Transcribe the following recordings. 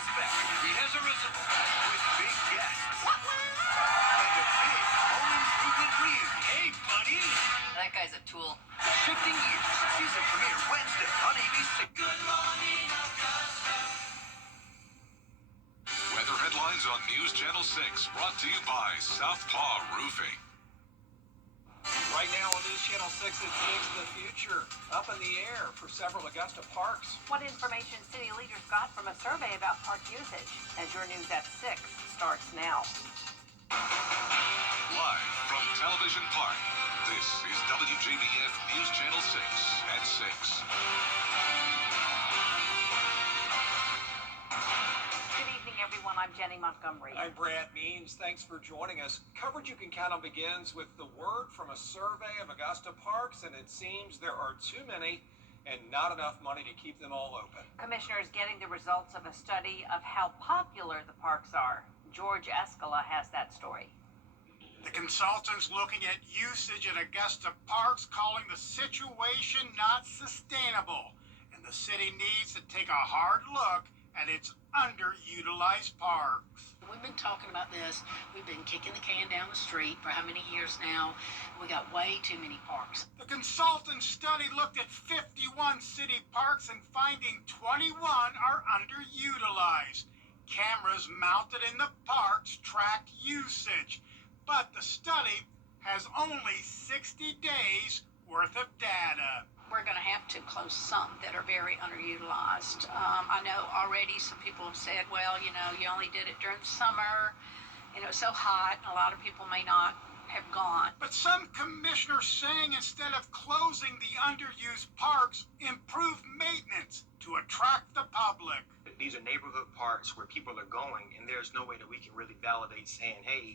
is back. He has arisen with big guests and a big home improvement reunion. Hey, buddy! That guy's a tool. Shifting Gears, season premiere Wednesday on ABC. Good morning, Augusta. Weather headlines on News Channel 6, brought to you by Southpaw Roofing. Right now on News Channel 6, it's into the future, up in the air for several Augusta parks. What information city leaders got from a survey about park usage? And your news at 6 starts now. Live from Television Park, this is WJBF News Channel 6 at 6. Everyone, I'm Jenny Montgomery. I'm Brad Means. Thanks for joining us. Coverage you can count on begins with the word from a survey of Augusta parks, and it seems there are too many and not enough money to keep them all open. Commissioners getting the results of a study of how popular the parks are. George Escala has that story. The consultants looking at usage at Augusta parks calling the situation not sustainable, and the city needs to take a hard look at its underutilized parks. We've been talking about this. We've been kicking the can down the street for how many years now? We got way too many parks. The consultant study looked at 51 city parks and finding 21 are underutilized. Cameras mounted in the parks track usage, but the study has only 60 days worth of data. We're going to have to close some that are very underutilized. I know already some people have said, well, you know, you only did it during the summer, you know, so hot, and a lot of people may not have gone. But some commissioners saying instead of closing the underused parks, improve maintenance to attract the public. These are neighborhood parks where people are going, and there's no way that we can really validate saying, hey,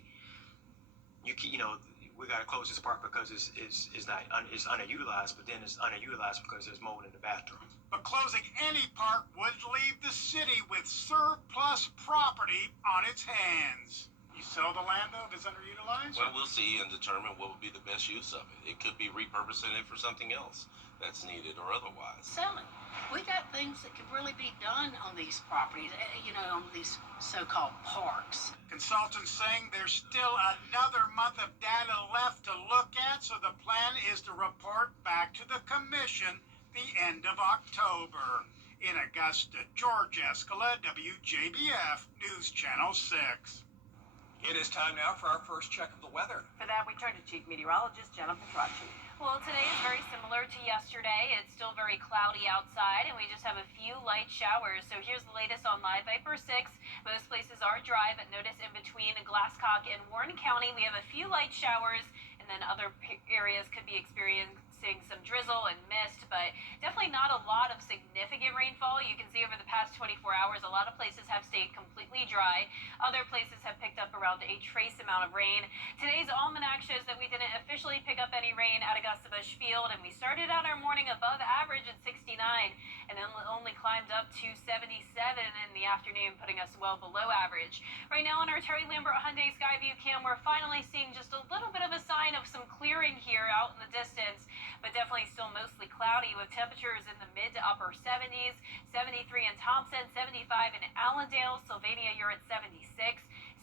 you know, we got to close this park because it's underutilized, but then it's underutilized because there's mold in the bathrooms. But closing any park would leave the city with surplus property on its hands. You sell the land, though, if it's underutilized? Well, we'll see and determine what would be the best use of it. It could be repurposing it for something else that's needed or otherwise. Sell it. We got things that could really be done on these properties, you know, on these so-called parks. Consultants saying there's still another month of data left to look at, so the plan is to report back to the commission the end of October. In Augusta, George Escala, WJBF News Channel 6. It is time now for our first check of the weather. For that, we turn to Chief Meteorologist Jenna Petracci. Well, today is very similar to yesterday. It's still very cloudy outside, and we just have a few light showers. So here's the latest on Live Viper 6. Most places are dry, but notice in between Glasscock and Warren County, we have a few light showers, and then other areas could be experiencing some drizzle and mist, but definitely not a lot of significant rainfall. You can see over the past 24 hours, a lot of places have stayed completely dry. Other places have picked up around a trace amount of rain. Today's almanac shows that we didn't officially pick up any rain at Augusta Busch Field, and we started out our morning above average at 69, and then only climbed up to 77 in the afternoon, putting us well below average. Right now on our Terry Lambert Hyundai Skyview cam, we're finally seeing just a little bit of a sign of some clearing here out in the distance, but definitely still mostly cloudy with temperatures in the mid to upper 70s, 73 in Thompson, 75 in Allendale, Sylvania, you're at 76.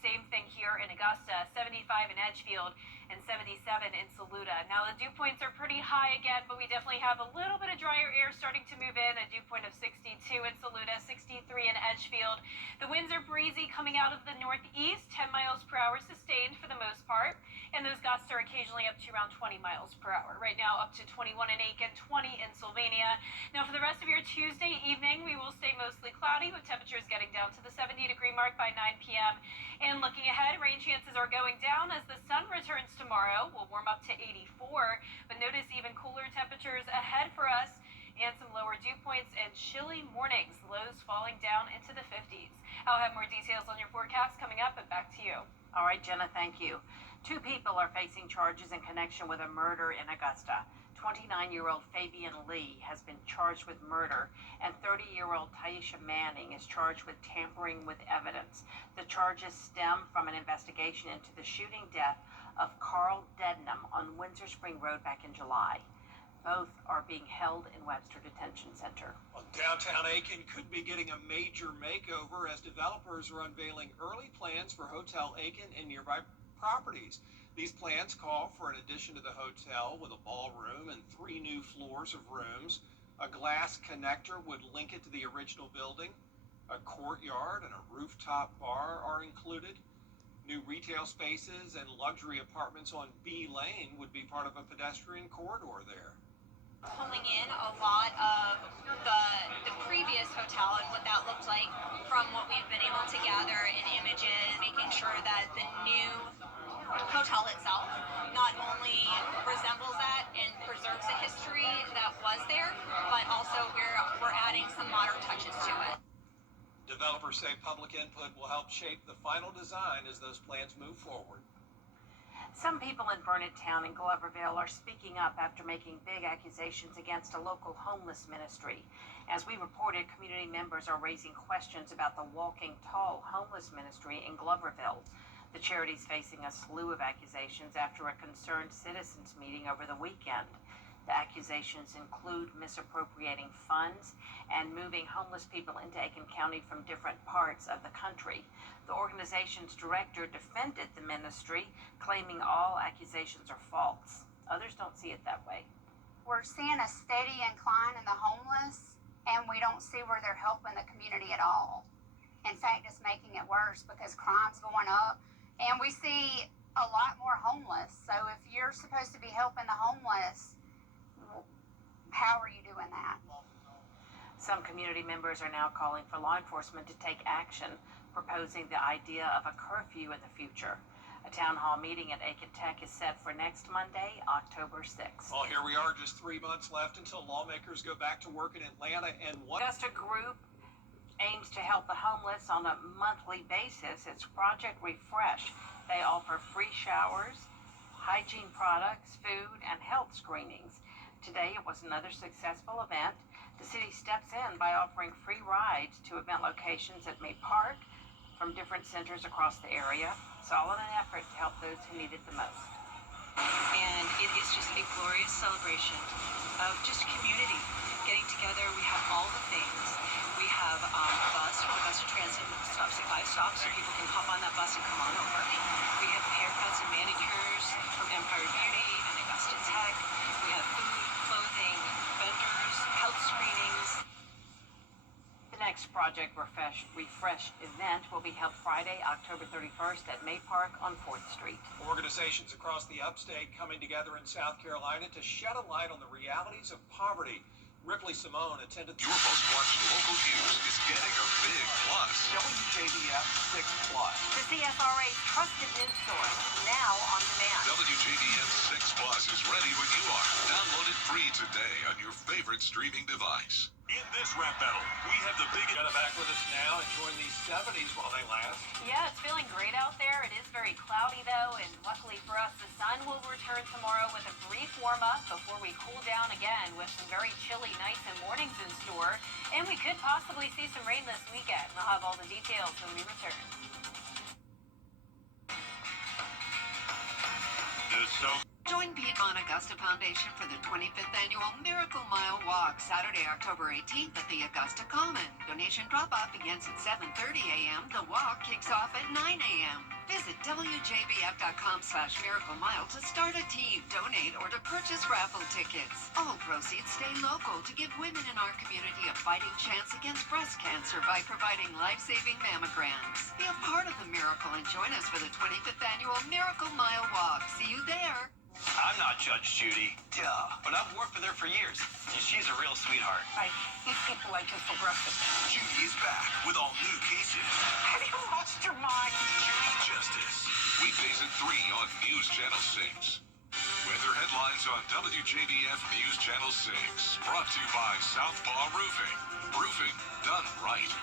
Same thing here in Augusta, 75 in Edgefield, and 77 in Saluda. Now the dew points are pretty high again, but we definitely have a little bit of drier air starting to move in. A dew point of 62 in Saluda, 63 in Edgefield. The winds are breezy coming out of the northeast, 10 miles per hour sustained for the most part, and those gusts are occasionally up to around 20 miles per hour. Right now up to 21 in Aiken, 20 in Sylvania. Now for the rest of your Tuesday evening, we will stay mostly cloudy with temperatures getting down to the 70-degree mark by 9 p.m. And looking ahead, rain chances are going down as the sun returns tomorrow. We'll warm up to 84, but notice even cooler temperatures ahead for us and some lower dew points and chilly mornings, lows falling down into the 50s. I'll have more details on your forecast coming up, and back to you. All right, Jenna, thank you. 2 people are facing charges in connection with a murder in Augusta. 29-year-old Fabian Lee has been charged with murder, and 30-year-old Taisha Manning is charged with tampering with evidence. The charges stem from an investigation into the shooting death of Carl Dednam on Windsor Spring Road back in July. Both are being held in Webster Detention Center. Well, downtown Aiken could be getting a major makeover as developers are unveiling early plans for Hotel Aiken and nearby properties. These plans call for an addition to the hotel with a ballroom and 3 new floors of rooms. A glass connector would link it to the original building. A courtyard and a rooftop bar are included. New retail spaces and luxury apartments on B Lane would be part of a pedestrian corridor there. Pulling in a lot of the previous hotel and what that looked like from what we've been able to gather in images, making sure that the new hotel itself not only resembles that and preserves the history that was there, but also we're adding some modern touches to it. Developers say public input will help shape the final design as those plans move forward. Some people in Burnettown and Gloverville are speaking up after making big accusations against a local homeless ministry. As we reported, community members are raising questions about the Walking Tall homeless ministry in Gloverville. The charity is facing a slew of accusations after a concerned citizens meeting over the weekend. The accusations include misappropriating funds and moving homeless people into Aiken County from different parts of the country. The organization's director defended the ministry, claiming all accusations are false. Others don't see it that way. We're seeing a steady incline in the homeless, and we don't see where they're helping the community at all. In fact, it's making it worse because crime's going up, and we see a lot more homeless. So if you're supposed to be helping the homeless, how are you doing that? Some community members are now calling for law enforcement to take action, proposing the idea of a curfew in the future. A town hall meeting at Aiken Tech is set for next Monday, October 6th. Well, here we are, just 3 months left until lawmakers go back to work in Atlanta, and one Augusta Group aims to help the homeless on a monthly basis. It's Project Refresh. They offer free showers, hygiene products, food, and health screenings. Today, it was another successful event. The city steps in by offering free rides to event locations at May Park from different centers across the area. It's all in an effort to help those who need it the most. And it is just a glorious celebration of just community getting together. We have all the things. We have a bus from Augusta Transit that stops at 5 stops so people can hop on that bus and come on over. We have haircuts and manicures from Empire Beauty and Augusta Tech. We have food, clothing, vendors, health screenings. The next Project Refresh event will be held Friday, October 31st at May Park on 4th Street. organizations across the upstate coming together in South Carolina to shed a light on the realities of poverty. Ripley Simone attended Your most watched local news is getting a big plus. WJBF 6 Plus. The CSRA's trusted news source, now on demand. WJBF 6 Plus is ready when you are. Download it free today on your favorite streaming device. In this rap battle, we have the biggest. Got back with us now, enjoying these 70s while they last. Yeah, it's feeling great out there. It is very cloudy though, and luckily for us, the sun will return tomorrow with a brief warm-up before we cool down again with some very chilly nights and mornings in store. And we could possibly see some rain this weekend. We'll have all the details when we return. Join Piedmont Augusta Foundation for the 25th Annual Miracle Mile Walk, Saturday, October 18th at the Augusta Common. Donation drop-off begins at 7:30 a.m. The walk kicks off at 9 a.m. Visit WJBF.com/Miracle Mile to start a team, donate, or to purchase raffle tickets. All proceeds stay local to give women in our community a fighting chance against breast cancer by providing life-saving mammograms. Be a part of the miracle and join us for the 25th Annual Miracle Mile Walk. See you there. I'm not Judge Judy, but I've worked with her for years. She's a real sweetheart. I hate people like this aggressive. Judy is back with all new cases. Have you lost your mind? Judy Justice. Weekdays at 3 on News Channel 6. Weather headlines on WJBF News Channel 6. Brought to you by Southpaw Roofing. Roofing done right.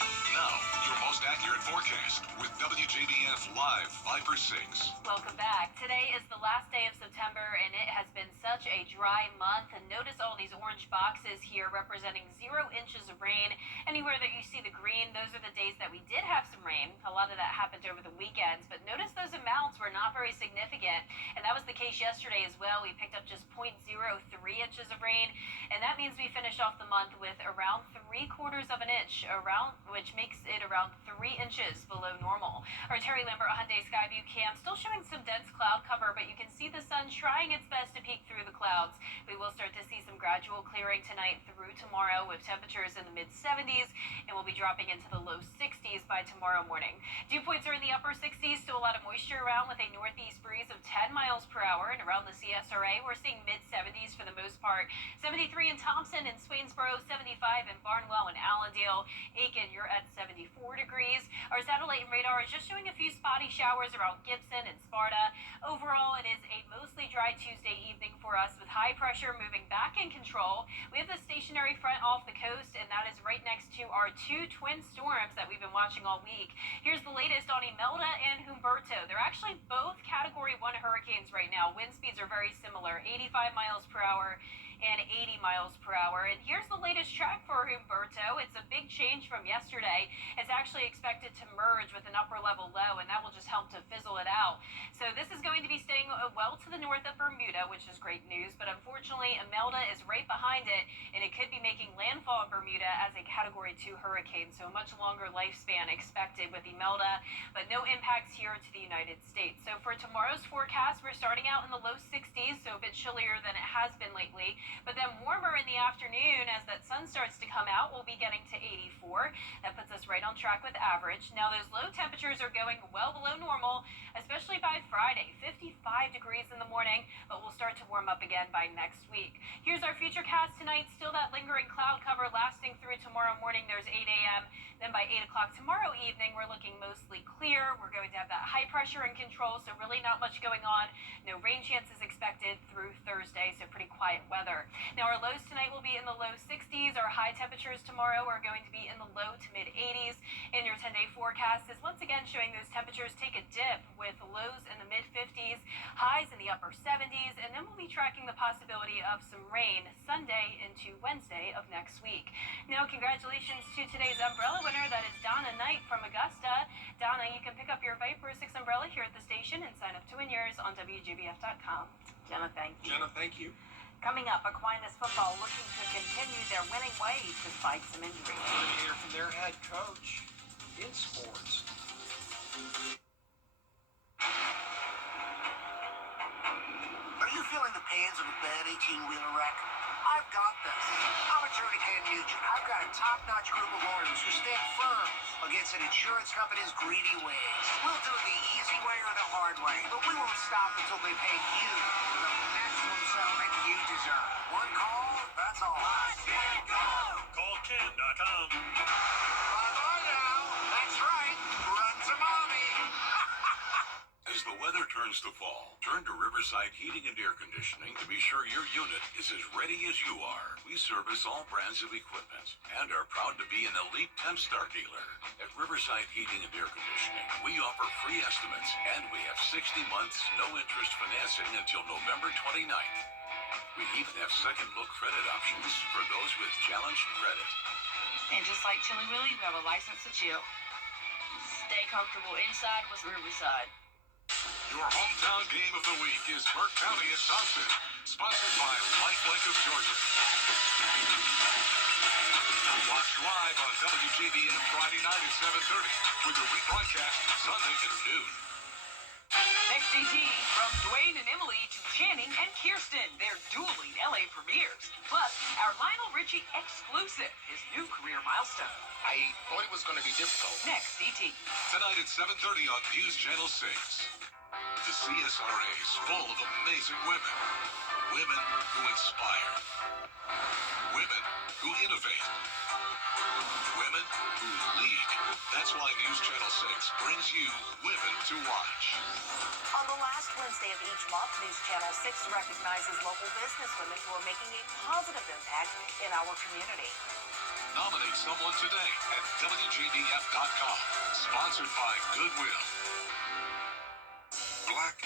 Now, your most accurate forecast with WJBF WJBF Live Viper 6. Welcome back. Today is the last day of September, and it has been such a dry month. And notice all these orange boxes here representing 0 inches of rain. Anywhere that you see the green, those are the days that we did have some rain. A lot of that happened over the weekends, but notice those amounts were not very significant. And that was the case yesterday as well. We picked up just 0.03 inches of rain, and that means we finished off the month with around 3/4 of an inch, which makes it around 3 inches below normal. Our Terry Lambert Hyundai Skyview cam still showing some dense cloud cover, but you can see the sun trying its best to peek through the clouds. We will start to see some gradual clearing tonight through tomorrow with temperatures in the mid-70s, and we'll be dropping into the low 60s by tomorrow morning. Dew points are in the upper 60s, still a lot of moisture around with a northeast breeze of 10 miles per hour, and around the CSRA we're seeing mid-70s for the most part. 73 in Thompson and Swainsboro, 75 in Barnwell and Allendale. Aiken, you're at 74 degrees. Our satellite and radar is just showing a few spotty showers around Gibson and Sparta. Overall, it is a mostly dry Tuesday evening for us with high pressure moving back in control. We have the stationary front off the coast, and that is right next to our 2 twin storms that we've been watching all week. Here's the latest on Imelda and Humberto. They're actually both Category 1 hurricanes right now. Wind speeds are very similar, 85 miles per hour and 80 miles per hour. And here's the latest track for Humberto. It's a big change from yesterday. It's actually expected to merge with an upper level low, and that will just help to fizzle it out. So this is going to be staying well to the north of Bermuda, which is great news, but unfortunately Imelda is right behind it, and it could be making landfall in Bermuda as a Category 2 hurricane, so a much longer lifespan expected with Imelda, but no impacts here to the United States. So for tomorrow's forecast, we're starting out in the low 60s, so a bit chillier than it has been lately. But then warmer in the afternoon as that sun starts to come out. We'll be getting to 84. That puts us right on track with average. Now those low temperatures are going well below normal, especially by Friday. 55 degrees in the morning, but we'll start to warm up again by next week. Here's our futurecast tonight. Still that lingering cloud cover lasting through tomorrow morning. There's 8 a.m. Then by 8 o'clock tomorrow evening, we're looking mostly clear. We're going to have that high pressure in control, so really not much going on. No rain chances expected through Thursday, so pretty quiet weather. Now our lows tonight will be in the low 60s. Our high temperatures tomorrow are going to be in the low to mid 80s. And your 10-day forecast is once again showing those temperatures take a dip with lows in the mid 50s, highs in the upper 70s, and then we'll be tracking the possibility of some rain Sunday into Wednesday of next week. Now congratulations to today's umbrella winner. That is Donna Knight from Augusta. Donna, you can pick up your Viper 6 umbrella here at the station and sign up to win yours on WJBF.com. Jenna, thank you. Jenna, thank you. Coming up, Aquinas football looking to continue their winning ways despite some injuries. We're going to hear from their head coach in sports. Are you feeling the pains of a bad 18-wheeler wreck? I've got this. I'm Attorney Ken Nugent. I've got a top-notch group of lawyers who stand firm against an insurance company's greedy ways. We'll do it the easy way or the hard way, but we won't stop until they pay you the maximum settlement you deserve. One call, that's all. Let's get go! CallKen.com. Bye-bye now. That's right. Run to mommy. As the weather turns to fall, turn to Riverside Heating and Air Conditioning to be sure your unit is as ready as you are. We service all brands of equipment and are proud to be an elite 10-star dealer. At Riverside Heating and Air Conditioning, we offer free estimates and we have 60 months no-interest financing until November 29th. We even have second-look credit options for those with challenged credit. And just like Chili Willy, we have a license to chill. Stay comfortable inside with Riverside. Your hometown game of the week is Burke County at Thompson, sponsored by Lifelink of Georgia. Watch live on WJBF Friday night at 7:30 with a rebroadcast Sunday at noon. Next DT, from Dwayne and Emily to Channing and Kirsten, their dueling LA premieres. Plus, our Lionel Richie exclusive, his new career milestone. I thought it was going to be difficult. Next DT. Tonight at 7:30 on News Channel 6. The CSRA is full of amazing women. Women who inspire. Women who innovate. Women who lead. That's why News Channel 6 brings you Women to Watch. On the last Wednesday of each month, News Channel 6 recognizes local businesswomen who are making a positive impact in our community. Nominate someone today at WJBF.com. Sponsored by Goodwill.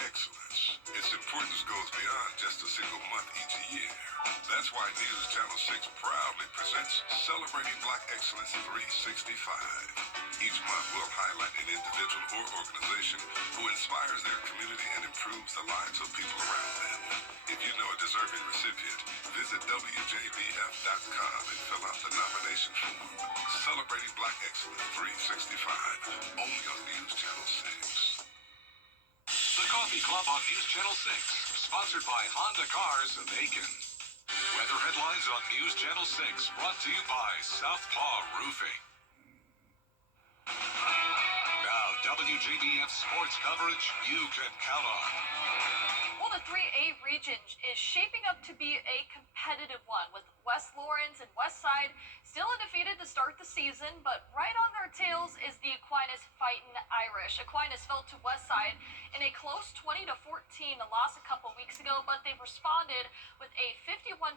excellence. Its importance goes beyond just a single month each year. That's why News Channel 6 proudly presents Celebrating Black Excellence 365. Each month will highlight an individual or organization who inspires their community and improves the lives of people around them. If you know a deserving recipient, visit WJBF.com and fill out the nomination form. Celebrating Black Excellence 365, only on News Channel 6. The Coffee Club on News Channel 6, sponsored by Honda Cars of Aiken. Weather headlines on News Channel 6, brought to you by Southpaw Roofing. Now, WJBF sports coverage you can count on. Well, the 3A region is shaping up to be a competitive one, with West Lawrence and Westside still undefeated to start the season, but right on their tails is the Aquinas Fightin' Irish. Aquinas fell to Westside in a close 20-14, a loss a couple weeks ago, but they responded with a 51-28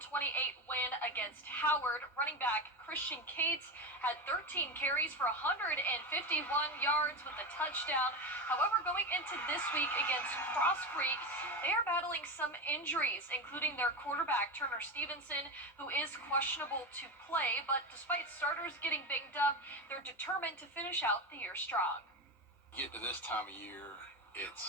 win against Howard. Running back Christian Cates had 13 carries for 151 yards with a touchdown. However, going into this week against Cross Creek, they are battling some injuries, including their quarterback, Turner Stevenson, who is questionable to play. But despite starters getting banged up, they're determined to finish out the year strong. Get to this time of year, it's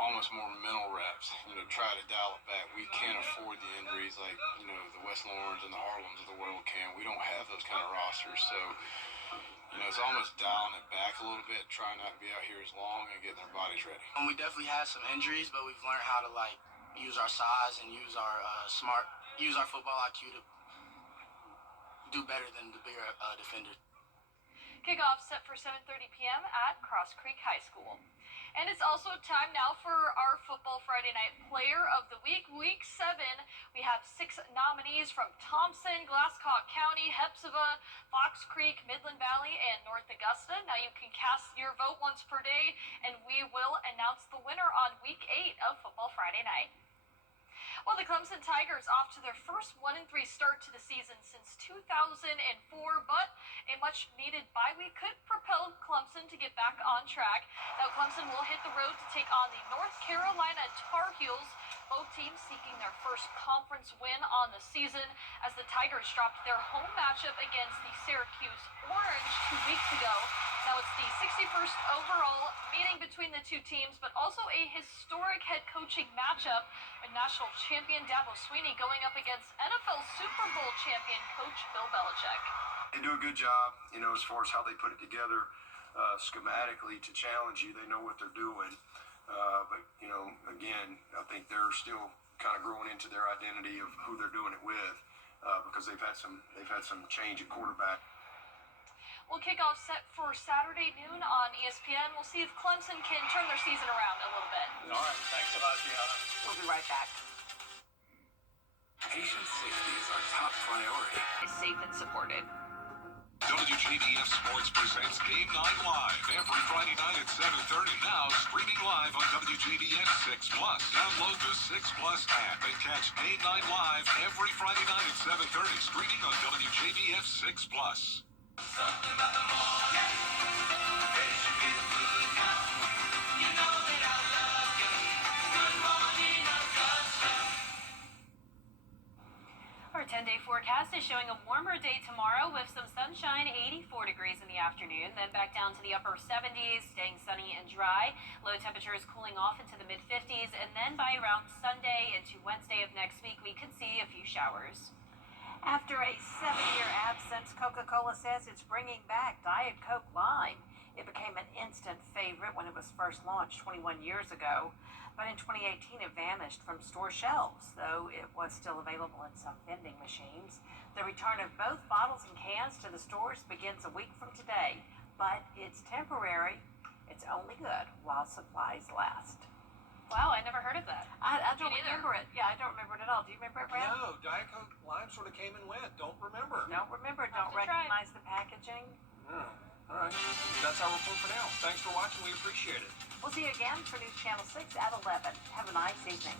almost more mental reps. Try to dial it back. We can't afford the injuries like, the West Lawrence and the Harlams of the world can. We don't have those kind of rosters. So, it's almost dialing it back a little bit, trying not to be out here as long and getting our bodies ready. We definitely had some injuries, but we've learned how to, use our size and use our use our football IQ to do better than the bigger defenders. Kickoff set for 7:30 p.m. at Cross Creek High School. And it's also time now for our Football Friday Night Player of the Week. Week 7, we have 6 nominees from Thompson, Glasscock County, Hepzibah, Fox Creek, Midland Valley, and North Augusta. Now you can cast your vote once per day, and we will announce the winner on Week 8 of Football Friday Night. Well, the Clemson Tigers off to their first 1-3 start to the season since 2004, but a much-needed bye week could propel Clemson to get back on track. Now, Clemson will hit the road to take on the North Carolina Tar Heels, both teams seeking their first conference win on the season, as the Tigers dropped their home matchup against the Syracuse Orange 2 weeks ago. Now, it's the 61st overall meeting between the two teams, but also a historic head coaching matchup, with national champion Dabo Swinney going up against NFL Super Bowl champion coach Bill Belichick. They do a good job, as far as how they put it together schematically to challenge you. They know what they're doing. But, again, I think they're still kind of growing into their identity of who they're doing it with because they've had some change at quarterback. We'll kick off set for Saturday noon on ESPN. We'll see if Clemson can turn their season around a little bit. All right, thanks a lot, Gianna. We'll be right back. Patient safety is our top priority. Is safe and supported. WJBF Sports presents Game 9 Live every Friday night at 7:30. Now streaming live on WJBF 6 Plus. Download the 6 Plus app and catch Game 9 Live every Friday night at 7:30. Streaming on WJBF 6 Plus. Something about the morning, makes you feel good now. You know that I love you. Good morning, Augusta. Our 10-day forecast is showing a warmer day tomorrow with some sunshine, 84 degrees in the afternoon, then back down to the upper 70s, staying sunny and dry. Low temperatures cooling off into the mid-50s, and then by around Sunday into Wednesday of next week, we could see a few showers. After a 7-year absence, Coca-Cola says it's bringing back Diet Coke Lime. It became an instant favorite when it was first launched 21 years ago, but in 2018 it vanished from store shelves, though it was still available in some vending machines. The return of both bottles and cans to the stores begins a week from today, but it's temporary. It's only good while supplies last. Wow, I never heard of that. I don't remember it. Yeah, I don't remember it at all. Do you remember it, Brad? No, Diet Coke Lime sort of came and went. Don't remember. Don't remember. Don't recognize the packaging. All right. That's our report for now. Thanks for watching. We appreciate it. We'll see you again for News Channel 6 at 11. Have a nice evening.